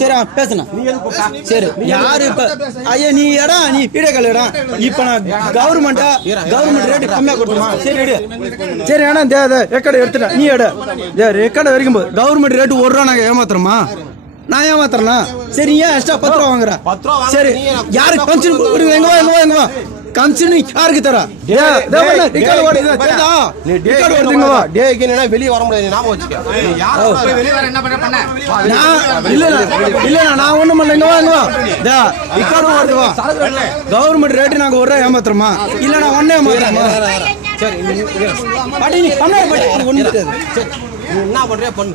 சரி பேசுனா சரி யாரு இப்ப ஐயா நீ இடம் நீ வீடியோ கால் இடம் இப்ப நான் கவர்மெண்ட் ரேட்டு கம்மியா கொடுத்துமா சரி சரி ஏன்னா ரெக்கார்டு எடுத்துட்டேன் நீ எடு ரெக்கார்டு வரைக்கும் போது கவர்மெண்ட் ரேட்டு 1 ரூபா நாங்க ஏமாத்துறோமா நான் ஏமாத்துறேன்னா சரி ஏன் எக்ஸ்ட்ரா 10 ரூபா வாங்குற சரி யாருக்கு கமிஷன் கொடுங்க எங்க வா கமிஷன் யாருக்கு தர ரெக்கார்டு வெளியே வர முடியாது இல்ல நான் ஒண்ணும் இல்ல எங்க வா கவர்மெண்ட் ரேட்டு நாங்க 1 ரூபா ஏமாத்துறோமா இல்ல நான் ஒன்னே ஏமாத்துறோமா சரி ஒண்ணு என்ன பண்றியா பண்ணு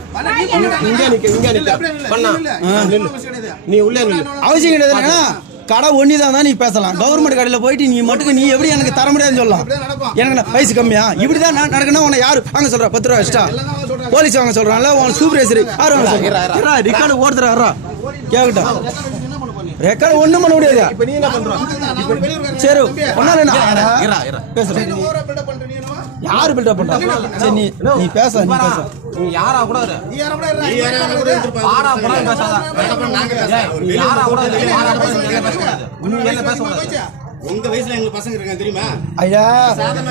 இங்க பண்ணா நீ உள்ளே அவசியம் கிடையாது கடை ஒண்ணிதான் நீ பேசலாம் கவர்மெண்ட் கடையில போயிட்டு நீ மட்டும் நீ எப்படி எனக்கு தர முடியாதுன்னு சொல்லலாம் எனக்கு வயசு கம்மியா இப்படிதான் நடக்கணும் உன யாரு வாங்க சொல்ற 10 ரூபா எக்ஸ்ட்ரா போலீஸ் வாங்க சொல்றான்ல உன் சூப்பர்வைசர் யாரு வாங்க சொல்றா ரெக்கார்டு ஓடுறா கேக்கட்டும் ரெக்கார்டு ஒண்ணும் பண்ண முடியாது இப்ப நீ என்ன பண்ற சரி பேசுறேன் யாரு பில்டப் பண்றா சரி நீ பேச நீ யாரா கூட நீ யாரா கூட பேசாத நீ யாரா கூட நீ என்ன பேச கூடாது உங்க வயசுல எங்க பசங்க இருக்காங்க தெரியுமா ஐயா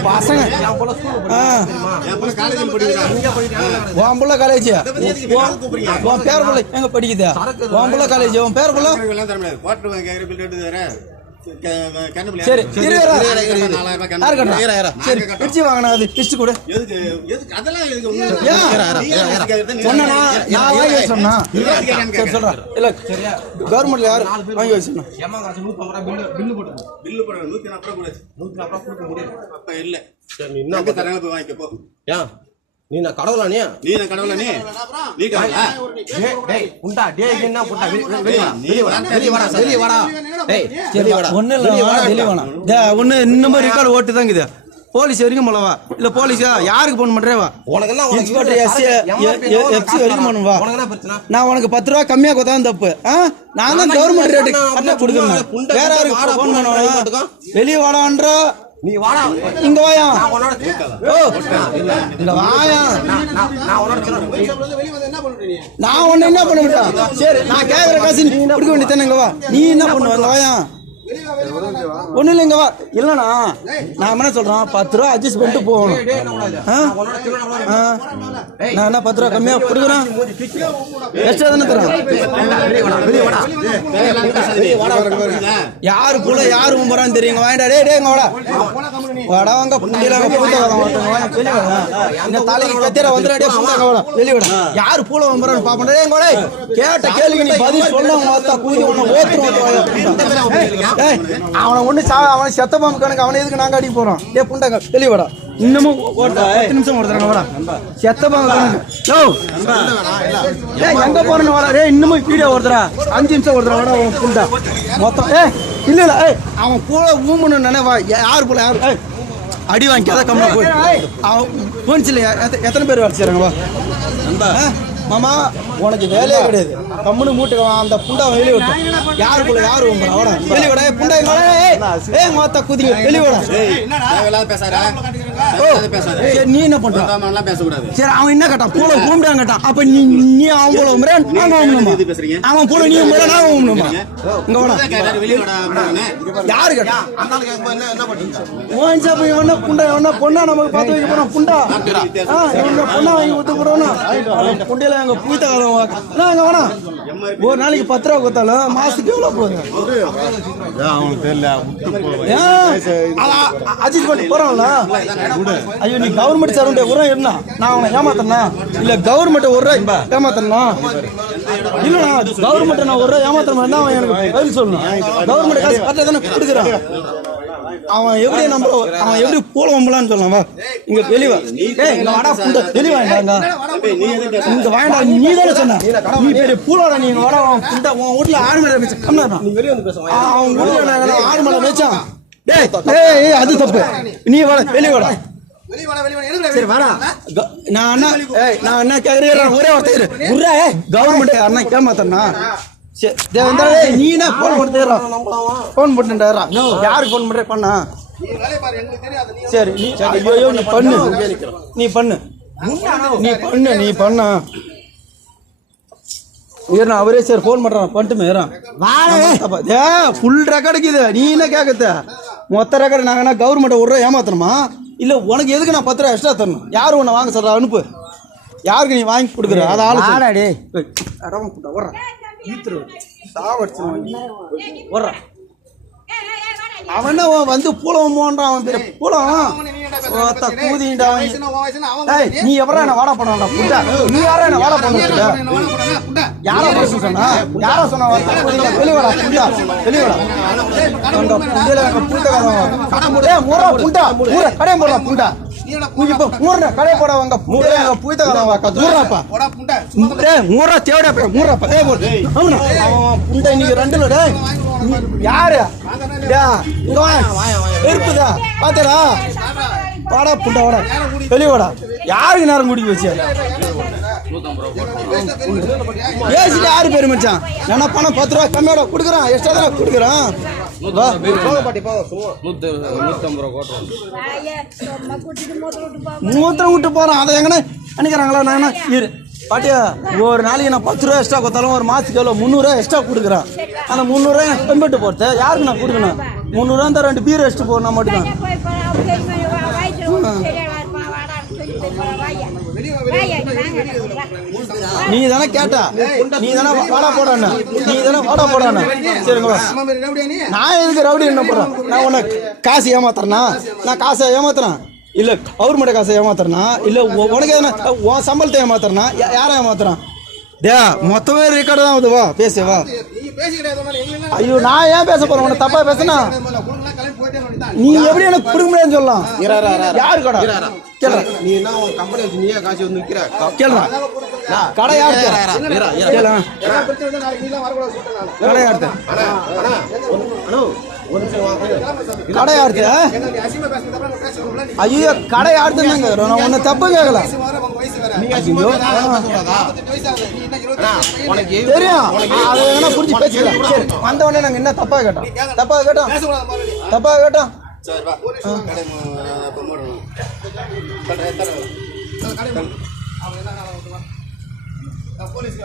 பசங்க என் புள்ள ஸ்கூல் என் புள்ள காலேஜ் படிக்குறான் இங்க படிக்குறான் உன் புள்ள காலேஜ் உன் பேர் புள்ள எங்க படிக்குது உன் புள்ள காலேஜ் உன் பேர் புள்ள எல்லாம் தர முடியாது வாட்டர் வாங்க கேக்குற பில் எடுத்து தர சரி பிடிச்சி வாங்கினா அது பிடிச்சு கொடு சொல்றேன் இல்ல கவர்மெண்ட்ல யாரு வாங்கி வச்சுக்கணும் நீ நான் கடவுளா நீ கடவுளா நீ கடவுளா டேய் புண்டா டேய் என்ன புண்டா வெளிய வாடா ஒண்ணு இல்ல வெளிய வாடா டேய் ஒண்ணு இன்னும் ரெக்கார்ட் ஓட்டு தான் இருக்குது போலீஸ் வரைக்கும் போலவா இல்ல போலீஸா யாருக்கு போன் பண்றேவா உனக்கெல்லாம் இன்ஸ்பெக்டர் எஃப்சி வரைக்கும் பண்ணுவா உனக்கு என்ன பிரச்சனை நான் உனக்கு 10 ரூபாய் கம்மியா கொடுத்தா தப்பு நான் தான் கவர்மெண்ட் ரேட் கரெக்ட்டா கொடுக்கணும் வேற யாருக்கு போன் பண்ணுவா வெளிய வாடான்ற நீ வாடா இங்க வாயா இங்க வாயா நான் உன்ன என்ன பண்ண முடியும் சரி நான் கேக்குற காசு நீ கொடுக்க வேண்டியதானே இங்க வா நீ என்ன பண்ணுவ இங்க வாயா ஒண்ணு இல்ல இங்க வா இல்லனா நான் என்ன சொல்றேன் 10 ரூபா அட்ஜஸ்ட் பண்ணிட்டு போகணும் நான் என்ன 10 ரூபா கம்மியா கொடுக்குறேன் எக்ஸ்ட்ரா தானே தரேன் யாரு போல யாரு போறான்னு தெரியுங்க வாடா டேய் இங்க வாடா வாங்க புண்டில பூட்ட இந்த தலைக்கு கத்திர வந்துடா புண்டா வாடா வெளிய வாடா யாரு போல போறான்னு பாப்போம் டேய் இங்க கேட்ட கேளுங்க நீ பதில் சொல்ல வாத்தா கூதி உன்னை ஓத்துறோம் அவனை ஒண்ணு அவனை செத்த பாம்பு கணக்கு அவனை எதுக்கு நாங்க அடிக்க போறோம் ஏ புண்டா வெளிய வாடா இன்னமும் 10 நிமிஷம் ஓடுறாங்க வாடா செத்த பாம்பு கணக்கு எங்க போறேன்னு வாடா டேய் இன்னமும் வீடியோ ஓடுறா 5 நிமிஷம் ஓடுறா வாடா உன் புண்டா மொத்தம் இல்ல அவன் போல ஊமனு நினைவா யாரு போல யாரு அடி வாங்கிக்காத கம்மா போய் அவன் போன்ஸ்ல எத்தனை பேர் வேலை செய்றாங்க வா மாமா உனக்கு வேலையே கிடையாது கம்முன்னு மூட்டை அந்த புண்டா வெளியே விட்டோம் யாரு போல யாரு அவட வெளியே விட புண்டா மாத்தா குதிங்க வெளியே விட நீ என்ன பண்ற சரி அவன் என்ன கேட்டான் போல கூப்பிடாங்க கேட்டான் அப்ப நீ அவன் போல அவன் போல நீ நான் ஊம்பணுமா இங்க வாடா யாரு கேட்டா புண்டா பொண்ணா நமக்கு பார்த்து வைக்க போறோம் புண்டா பொண்ணா வாங்கி ஊத்து போறோம் புண்டையில அங்க பூத்த காலம் வேணா ஒரு நாளைக்கு 10 ரூபா கொடுத்தாலும் மாசத்துக்கு எவ்வளவு போகுது அவனுக்கு தெரியல அட்ஜஸ்ட் பண்ணி போறான்ல ஐயோ நீ கவர்மெண்ட் சர்வெண்ட் ஒரு என்ன நான் அவனை ஏமாத்தனா இல்ல கவர்மெண்ட் 1 ரூபா ஏமாத்தனா இல்ல கவர்மெண்ட் நான் 1 ரூபா ஏமாத்தனா அவன் எனக்கு பதில் சொல்லணும் கவர்மெண்ட் காசு கரெக்டா தானே கொடுக்குறான் அவன் எப்படி அவன் எப்படி பூல வம்பலான்னு சொல்லலாம் வா இங்க வெளிவா இங்க வாடா புண்ட வெளிவா இங்க வாடா நீ தானே சொன்ன நீ பெரிய பூலோட நீ வாடா புண்ட உன் வீட்ல ஆடு மேல வச்சு கம்னா நீ வெளிய வந்து பேச அவன் வீட்ல ஆடு மேல வச்சான் டேய் அது தப்பு நீ வாடா வெளிய வாடா சரி வாடா நான் என்ன கேக்குறேன் ஒரே ஒருத்தர் உர்ரா கவர்மெண்ட் அண்ணா கேமாத்தனா நீ என்ன போன் பண்ணிட்டா யாருக்கு போன் பண்ற பண்ணா சரி நீ பண்ணு ஏறா அவரே சரி ஃபோன் பண்றான் பண்ணிட்டுமே ஏறா ஏ ஃபுல் ரெக்கார்டுக்கு இது நீ என்ன கேட்குது மொத்த ரெக்கார்டு நாங்கள் என்ன கவர்மெண்ட்டை விட்றோம் ஏமாத்தணுமா இல்லை உனக்கு எதுக்கு நான் 10 ரூபா எக்ஸ்ட்ரா தரணும் யார் உன்னை வாங்க சொல்கிறா அனுப்பு யாருக்கு நீ வாங்கி கொடுக்குற அதை ஆளாடே இடவன் கூட்ட ஓடுறான் ஈத்துரு சாவடிச்சு ஓடுறான் அவன வந்து பூலம் போன்றான் அவன் பேர் பூலம் கூதிண்டா நீ எவரா என்ன வாடா பண்ணா புட்டா நீ யாரா என்ன வாடா பண்ண யாரா பேச சொன்னா யாரா சொன்னா வெளிவடா புட்டா வெளிவடா அந்த புண்டல புட்டா மூரா புண்டா மூரா கடை போடா புண்டா இப்ப மூரா கடை போட வாங்க புண்டல புய்தகறா வாக்க மூராப்பா டேய் மூரா தேவடா மூராப்பா ஏய் அவன் புண்டை நீ ரெண்டுல டேய் யாரு இங்க வா இருக்குதா பாத்தடா வாடா புண்டா வாடா வெளிய வாடா யாருக்கு நேரம் குடிக்க வச்சு ஏசிட்டு யாரு பேரு மச்சான் என்ன பணம் 10 ரூபா கம்மியோட கொடுக்குறான் எக்ஸ்ட்ரா தான் கொடுக்குறான் மூத்திரம் விட்டு போறான் அதை எங்கன்னா நினைக்கிறாங்களா நான் இரு பாட்டியா ஒரு நாளைக்கு நான் 10 ரூபா எக்ஸ்ட்ரா கொடுத்தாலும் ஒரு மாசத்துக்கு எவ்வளோ 300 ரூபா எக்ஸ்ட்ரா கொடுக்குறேன் அந்த 300 ரூபாய் பெண்பட்டு போறது யாருக்கு நான் கொடுக்கணும் 300 ரூபா தான் 2 பீர் எக்ஸ்ட்ரா போடணும் மட்டும் நீ தானே கேட்டா நீ தானே வாடா போடான நீ தானே வாடா போடான சரிங்க நான் எதுக்கு ரவுடி என்ன போறேன் நான் உன்னை காசு ஏமாத்துறேன்னா நான் காசை ஏமாத்துறேன் இல்ல கவர்மெண்ட் காசை ஏமாத்துறேன்னா இல்ல உனக்கு எதனா உன் சம்பளத்தை ஏமாத்துறேன்னா யாரை ஏமாத்துறான் டே மொத்தமே ரெக்கார்டு தான் வந்து வா பேசுவா ஐயோ நான் ஏன் பேச போறேன் உன்னை தப்பா பேசுனா நீ எப்படி எனக்கு கொடுக்க முடியாதுன்னு சொல்லலாம் யாரு கடை கேளு நீ என்ன உன் கம்பெனி வச்சு நீயே காசு வந்து நிக்கிற கேளு கடை யாரு கேளு கடை யாரு கடை யாரு ஐயோ கடை யாருதுன்னாங்க நான் உன்னை தப்பு கேட்கல தெரியும் அதை வேணா புரிஞ்சு பேசிக்கலாம் சரி வந்த உடனே நாங்க என்ன தப்பா கேட்டோம் போலீஸ்